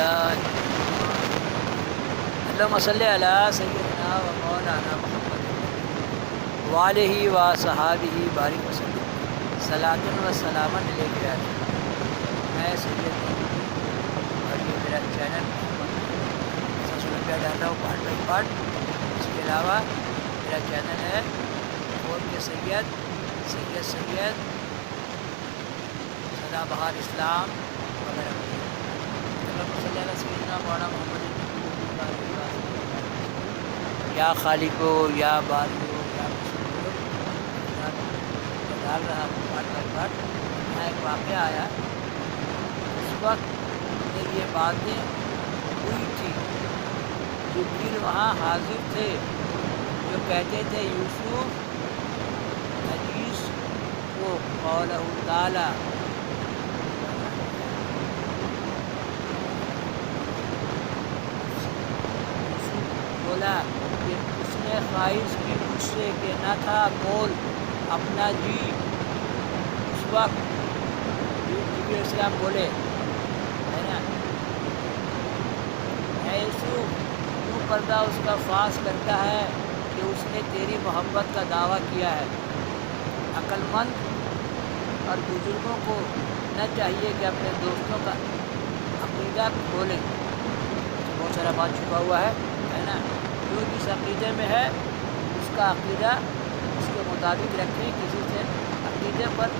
باللہ اللہم صلی علی سیدنا و مولانا محمد وآلہ و صحابہ بارک وسلم صلاۃ و سلامًا علیک یا میں سید اور یہ میرا چینل سوشل میڈیا ڈال رہا ہوں پارٹ بائی پارٹ. اس کے علاوہ میرا چینل ہے اور کے سید سدا بہار اسلام وغیرہ. صلی اللہ سیدنا مولانا محمد یا خالقو یا بارو یا ڈال رہا ہوں پارٹ بائی پارٹ. یہاں ایک واقعہ آیا. اس وقت یہ باتیں ہوئی تھی. جبریل وہاں حاضر تھے جو کہتے تھے یوسف حدیث کو قولہ تعالی بولا کہ اس نے خواہش کی مجھ سے کہ نہ تھا مول اپنا جی. اس وقت جبریل علیہ السلام بولے ہے نا اے یوسف کیوں پردہ اس کا فاش کرتا ہے کہ اس نے تیری محبت کا دعویٰ کیا ہے. عقل مند اور بزرگوں کو نہ چاہیے کہ اپنے دوستوں کا عقیدہ کھولیں. بہت سارا بات چھپا ہوا ہے نا. جو جس عقیدے میں ہے اس کا عقیدہ اس کے مطابق رکھیں. کسی سے عقیدے پر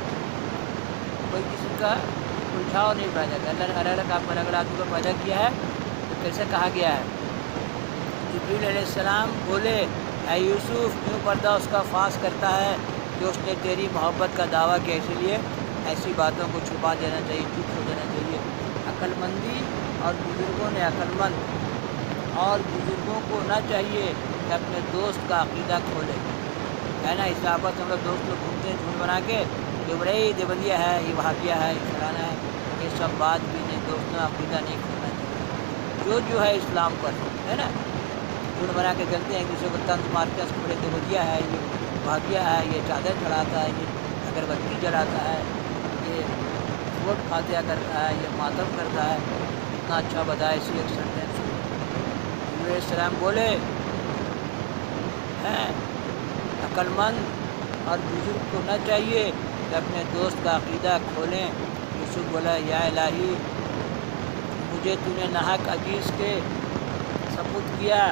کوئی کسی کا الجھاؤ نہیں پیدا کرتا. اللہ نے الگ الگ الگ آدمی کو پیدا کیا ہے تو کیسے کہا گیا ہے. جبریل علیہ السلام بولے اے یوسف کیوں پردہ اس کا فاش کرتا ہے کہ اس نے تیری محبت کا دعویٰ کیا. اسی لیے ایسی باتوں کو چھپا دینا چاہیے, چپ ہو دینا چاہیے. عقل مندی اور بزرگوں نے عقل مند اور بزرگوں کو نہ چاہیے کہ اپنے دوست کا عقیدہ کھولے ہے نا. اس آپس ہم لوگ دوست لوگ گھومتے ہیں جھوٹ بنا کے کہ بڑے دیوبندیہ ہے, یہ وہابیہ ہے, یہ فلانا ہے. یہ سب بات بھی نہیں. دوستوں کا عقیدہ نہیں کھولنا چاہیے. جو ہے اسلام پر ہے نا. جھوٹ بنا کے چلتے ہیں, ایک دوسرے کو طنز مارتے ہیں, اس کو بڑے دیوبندیہ ہے, یہ وہابیہ ہے, یہ چادر چڑھاتا ہے, یہ اگربتی جلاتا ہے, یہ ووٹ فاتحہ کرتا ہے, یہ ماتم کرتا ہے. اتنا اچھا بتایا اسی ایک سینٹینس کو. نبی علیہ السلام بولے ہیں عقل مند اور بزرگ کو نہ چاہیے کہ اپنے دوست کا عقیدہ کھولیں. یوسف بولا یا الہی مجھے تو نے ناحق عزیز کے ثبوت کیا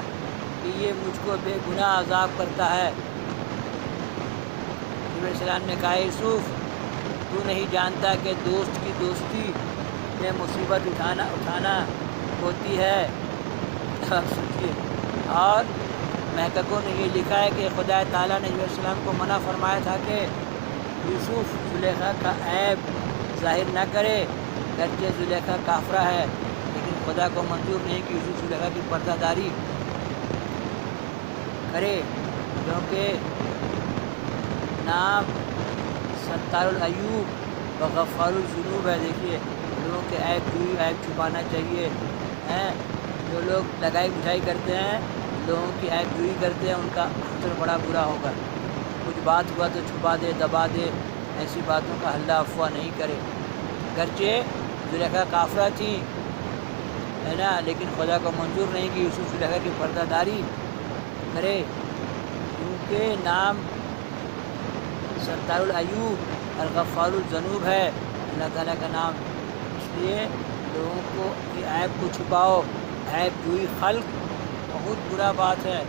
کہ یہ مجھ کو بے گناہ عذاب کرتا ہے. نبی علیہ السلام نے کہا یوسف تو نہیں جانتا کہ دوست کی دوستی میں مصیبت اٹھانا ہوتی ہے. سوچیے. اور محققوں نے یہ لکھا ہے کہ خدا تعالیٰ نے نبی علیہ السلام کو منع فرمایا تھا کہ یوسف زلیخا کا عیب ظاہر نہ کرے گرچہ زلیخا کافرہ ہے, لیکن خدا کو منظور نہیں کہ یوسف زلیخا کی پردہ داری کرے کیونکہ نام ستار العیوب و غفار الذنوب ہے. دیکھیے لوگوں کے عیب چھپانا چاہیے ہیں. جو لوگ لگائی بجھائی کرتے ہیں, لوگوں کی عیب جوئی کرتے ہیں, ان کا حشر بڑا برا ہوگا. کچھ بات ہوا تو چھپا دے, دبا دے, ایسی باتوں کا ہلہ افواہ نہیں کرے. گرچہ زلیخا کافرہ تھی ہے نا, لیکن خدا کو منظور نہیں کہ یوسف زلیخا کی پردہ داری کرے کیونکہ نام ستار العیوب اور غفار الذنوب ہے اللہ تعالیٰ کا نام. اس لیے لوگوں کو کی عیب کو چھپاؤ. عیب جوئی خلق بہت برا بات ہے.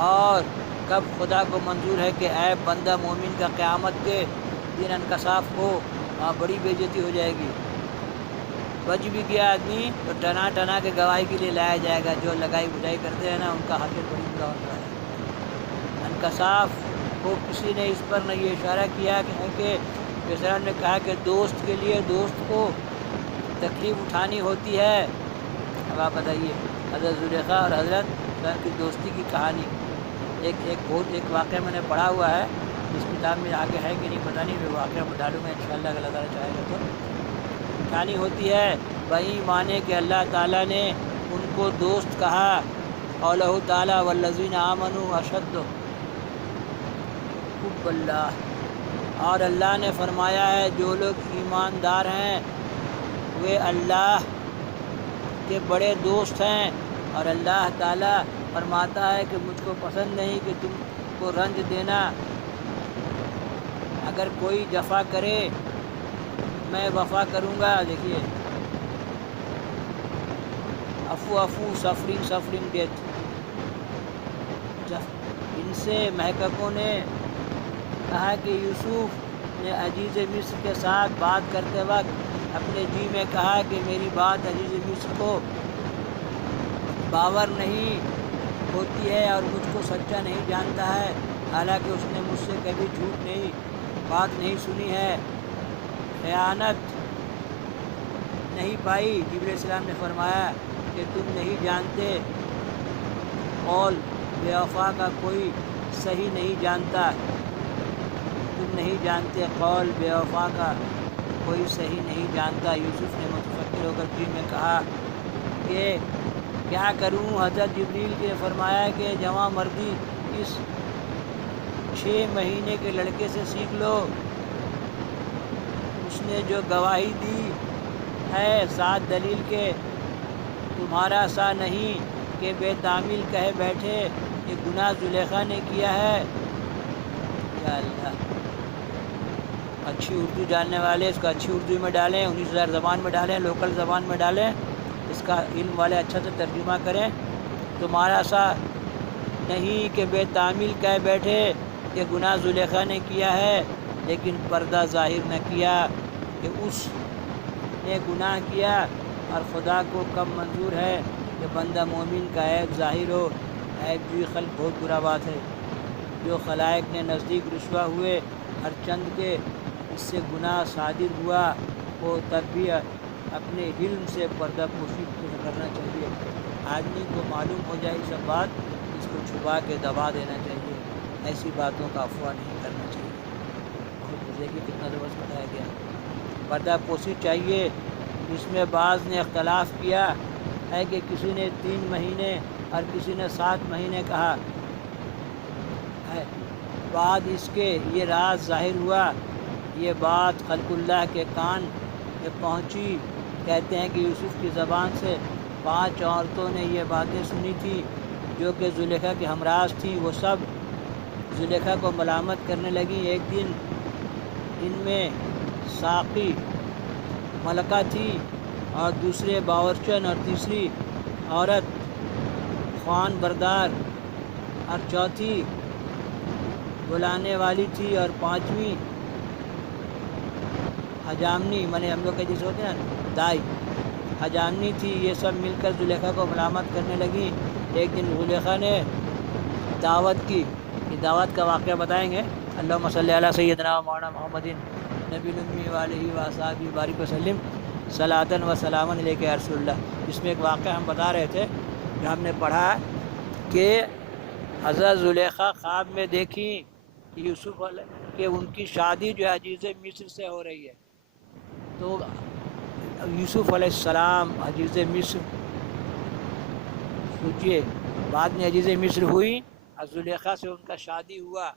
اور کب خدا کو منظور ہے کہ عیب بندہ مومن کا قیامت کے دن انکشاف ہو, وہاں بڑی بے عزتی ہو جائے گی. بچ بھی گیا آدمی تو ٹنا کے گواہی کے لیے لایا جائے گا. جو لگائی بجائی کرتے ہیں نا ان کا حشر بڑی برا ہوتا ہے. انکشاف کو کسی نے اس پر نہیں اشارہ کیا کہ جیسا نے کہا کہ دوست کے لیے دوست کو تکلیف اٹھانی ہوتی ہے. اب آپ بتائیے حضرت زلیخا اور حضرت کی دوستی کی کہانی. ایک واقعہ میں نے پڑھا ہوا ہے, اس کتاب میں آگے ہے کہ نہیں پتہ نہیں, میں واقعہ میں ڈالوں گا انشاءاللہ اگر اللہ تعالیٰ چاہے گا تو. کہانی ہوتی ہے وہی مانے کہ اللہ تعالیٰ نے ان کو دوست کہا. قولہ تعالیٰ والذین آمنوا اشد حب اللہ, اور اللہ نے فرمایا ہے جو لوگ ایماندار ہیں وہ اللہ کے بڑے دوست ہیں، اور اللہ تعالیٰ فرماتا ہے کہ مجھ کو پسند نہیں کہ تم کو رنج دینا، اگر کوئی جفا کرے میں وفا کروں گا۔ دیکھیے، افو سفرنگ ڈیتھ۔ ان سے محققوں نے کہا کہ یوسف نے عزیز مصر کے ساتھ بات کرتے وقت اپنے جی میں کہا کہ میری بات عزیز مصر کو باور نہیں ہوتی ہے اور مجھ کو سچا نہیں جانتا ہے، حالانکہ اس نے مجھ سے کبھی جھوٹ بات نہیں سنی ہے، خیانت نہیں پائی۔ جبرائیل علیہ السلام نے فرمایا کہ تم نہیں جانتے، قول بے وفا کا کوئی صحیح نہیں جانتا، تم نہیں جانتے قول بے وفا کا کوئی صحیح نہیں جانتا۔ یوسف نے متفکر ہو کر جی میں کہا کہ کیا کروں؟ حضرت جبریل نے فرمایا کہ جوان مردی اس 6 مہینے کے لڑکے سے سیکھ لو، اس نے جو گواہی دی ہے 7 دلیل کے، تمہارا سا نہیں کہ بے تعمیل کہے بیٹھے کہ گناہ زلیخا نے کیا ہے۔ یا اللہ، اچھی اردو جاننے والے اس کو اچھی اردو میں ڈالیں، 19,000 زبان میں ڈالیں، لوکل زبان میں ڈالیں، اس کا علم والے اچھا سے ترجمہ کریں۔ تمہارا سا نہیں کہ بے تعمیل کہہ بیٹھے کہ گناہ زلیخا نے کیا ہے، لیکن پردہ ظاہر نہ کیا کہ اس نے گناہ کیا، اور خدا کو کب منظور ہے کہ بندہ مومن کا عیب ظاہر ہو۔ عیب جوئی خلق بہت برا بات ہے، جو خلائق نے نزدیک رسوا ہوئے ہر چند کے، اس سے گناہ صادر ہوا وہ تب بھی اپنے علم سے پردہ پوشی کرنا چاہیے۔ آدمی کو معلوم ہو جائے سب بات، اس کو چھپا کے دبا دینا چاہیے، ایسی باتوں کا افواہ نہیں کرنا چاہیے۔ بہت دیکھیے کتنا زبردست بتایا گیا، پردہ پوشی چاہیے۔ اس میں بعض نے اختلاف کیا ہے کہ کسی نے 3 مہینے اور کسی نے 7 مہینے کہا ہے، بعد اس کے یہ راز ظاہر ہوا، یہ بات خلق اللہ کے کان میں پہنچی، کہتے ہیں کہ یوسف کی زبان سے 5 عورتوں نے یہ باتیں سنی تھی جو کہ زلیخا کی ہمراز تھی، وہ سب زلیخا کو ملامت کرنے لگیں۔ ایک دن ان میں ساقی ملکہ تھی، اور دوسرے باورچن، اور تیسری عورت خوان بردار، اور چوتھی بلانے والی تھی، اور 5ویں حجامنی، ہم لوگ کے جیسے ہوتے ہیں نا دائی، حجامنی تھی۔ یہ سب مل کر زلیخا کو ملامت کرنے لگی۔ ایک دن زلیخا نے دعوت کی، یہ دعوت کا واقعہ بتائیں گے۔ اللہم صلی علی سیدنا مولانا محمد نبی الامی وآلہ وصحبہ بارک وسلم صلاۃ و سلاما علیک یا رسول اللہ۔ اس میں ایک واقعہ ہم بتا رہے تھے کہ ہم نے پڑھا کہ حضرت زلیخا خواب میں دیکھی کہ یوسف علیہ کہ ان کی شادی جو ہے عزیز مصر سے ہو رہی ہے، تو یوسف علیہ السلام عزیز مصر، سوچئے بعد میں عزیز مصر ہوئی اور زلیخا سے ان کا شادی ہوا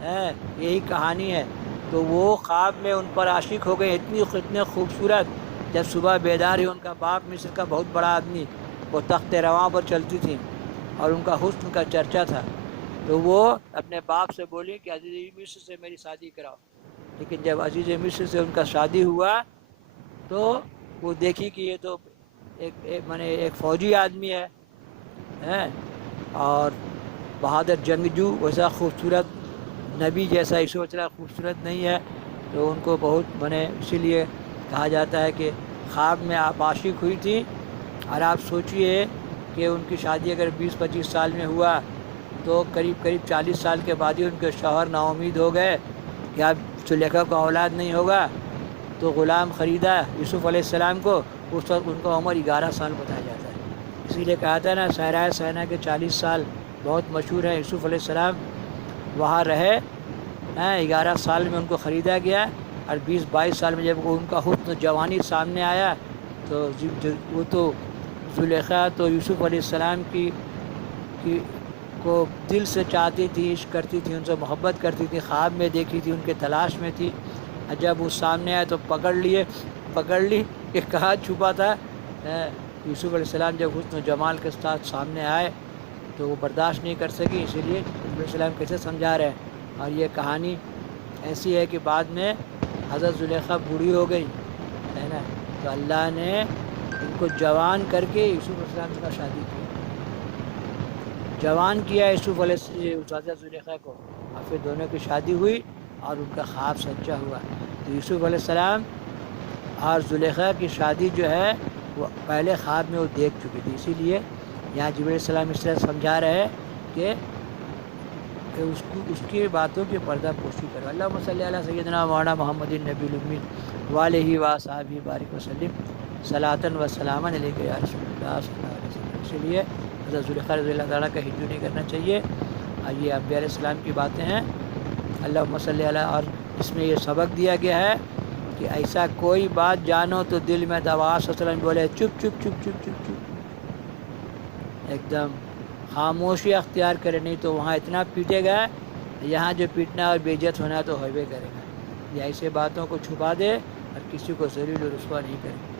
ہے، یہی کہانی ہے۔ تو وہ خواب میں ان پر عاشق ہو گئے، اتنے خوبصورت۔ جب صبح بیدار ہوئی، ان کا باپ مصر کا بہت بڑا آدمی، وہ تخت رواں پر چلتی تھیں اور ان کا حسن کا چرچا تھا، تو وہ اپنے باپ سے بولی کہ عزیز مصر سے میری شادی کراؤ۔ لیکن جب عزیز مصر سے ان کا شادی ہوا تو وہ دیکھی کہ یہ تو ایک فوجی آدمی ہے اور بہادر جنگجو، ویسا خوبصورت نبی جیسا یوسف خوبصورت نہیں ہے، تو ان کو بہت اسی لیے کہا جاتا ہے کہ خواب میں آپ عاشق ہوئی تھی، اور آپ سوچئے کہ ان کی شادی اگر 20-25 سال میں ہوا تو قریب 40 سال کے بعد ہی ان کے شوہر نا امید ہو گئے کہ اب زلیخا کو اولاد نہیں ہوگا، تو غلام خریدا یوسف علیہ السلام کو، اس وقت ان کا عمر 11 سال بتایا جاتا ہے۔ اسی لیے کہا تھا نا صحرائے سینا کے 40 سال بہت مشہور ہے۔ یوسف علیہ السلام وہاں رہے 11 سال میں ان کو خریدا گیا، اور 20-22 سال میں جب ان کا حسن جوانی سامنے آیا تو وہ تو زلیخا تو یوسف علیہ السلام کی کو دل سے چاہتی تھی، عشق کرتی تھی، ان سے محبت کرتی تھی، خواب میں دیکھی تھی، ان کے تلاش میں تھی، اور جب وہ سامنے آئے تو پکڑ لی کہ کہاں چھپا تھا، یوسف علیہ السلام جب حسن و جمال کے ساتھ سامنے آئے تو وہ برداشت نہیں کر سکی، اسی لیے نبی علیہ السلام کیسے سمجھا رہے ہیں. اور یہ کہانی ایسی ہے کہ بعد میں حضرت زلیخا بوڑھی ہو گئی ہے نا، تو اللہ نے ان کو جوان کر کے یوسف علیہ السلام کا شادی کی، جوان کیا یوسف علیہ حضرت زلیخا کو، اور پھر دونوں کی شادی ہوئی اور ان کا خواب سچا ہوا. تو یوسف علیہ السلام اور زلیخا کی شادی جو ہے وہ پہلے خواب میں وہ دیکھ چکی تھی، اسی لیے یہاں جبرائیل علیہ السلام اس طرح سمجھا رہے ہیں کہ اس کی باتوں کی پردہ پوشی کرو. اللہم صلی علی سیدنا مولانا محمد النبی الامی وعلیہ وصحبہ بارک وسلم صلاۃ و سلاما علیک یا رسول اللہ صلی اللہ علیہ وسلم. اسی لیے حضرت زلیخا رضی اللہ تعالیٰ کا ہجو نہیں کرنا چاہیے. اور یہ انبیاء علیہ السلام کی باتیں ہیں. اللہم صلی علی، اور اس میں یہ سبق دیا گیا ہے کہ ایسا کوئی بات جانو تو دل میں دوا صلی اللہ علیہ وسلم بولے چپ چپ چپ چپ چپ چپ، ایک دم خاموشی اختیار کرے، نہیں تو وہاں اتنا پیٹے گا، یہاں جو پیٹنا اور بے عزت ہونا تو ہوئے کرے گا. یہ ایسے باتوں کو چھپا دے اور کسی کو ذلیل و رسوا نہیں کرے.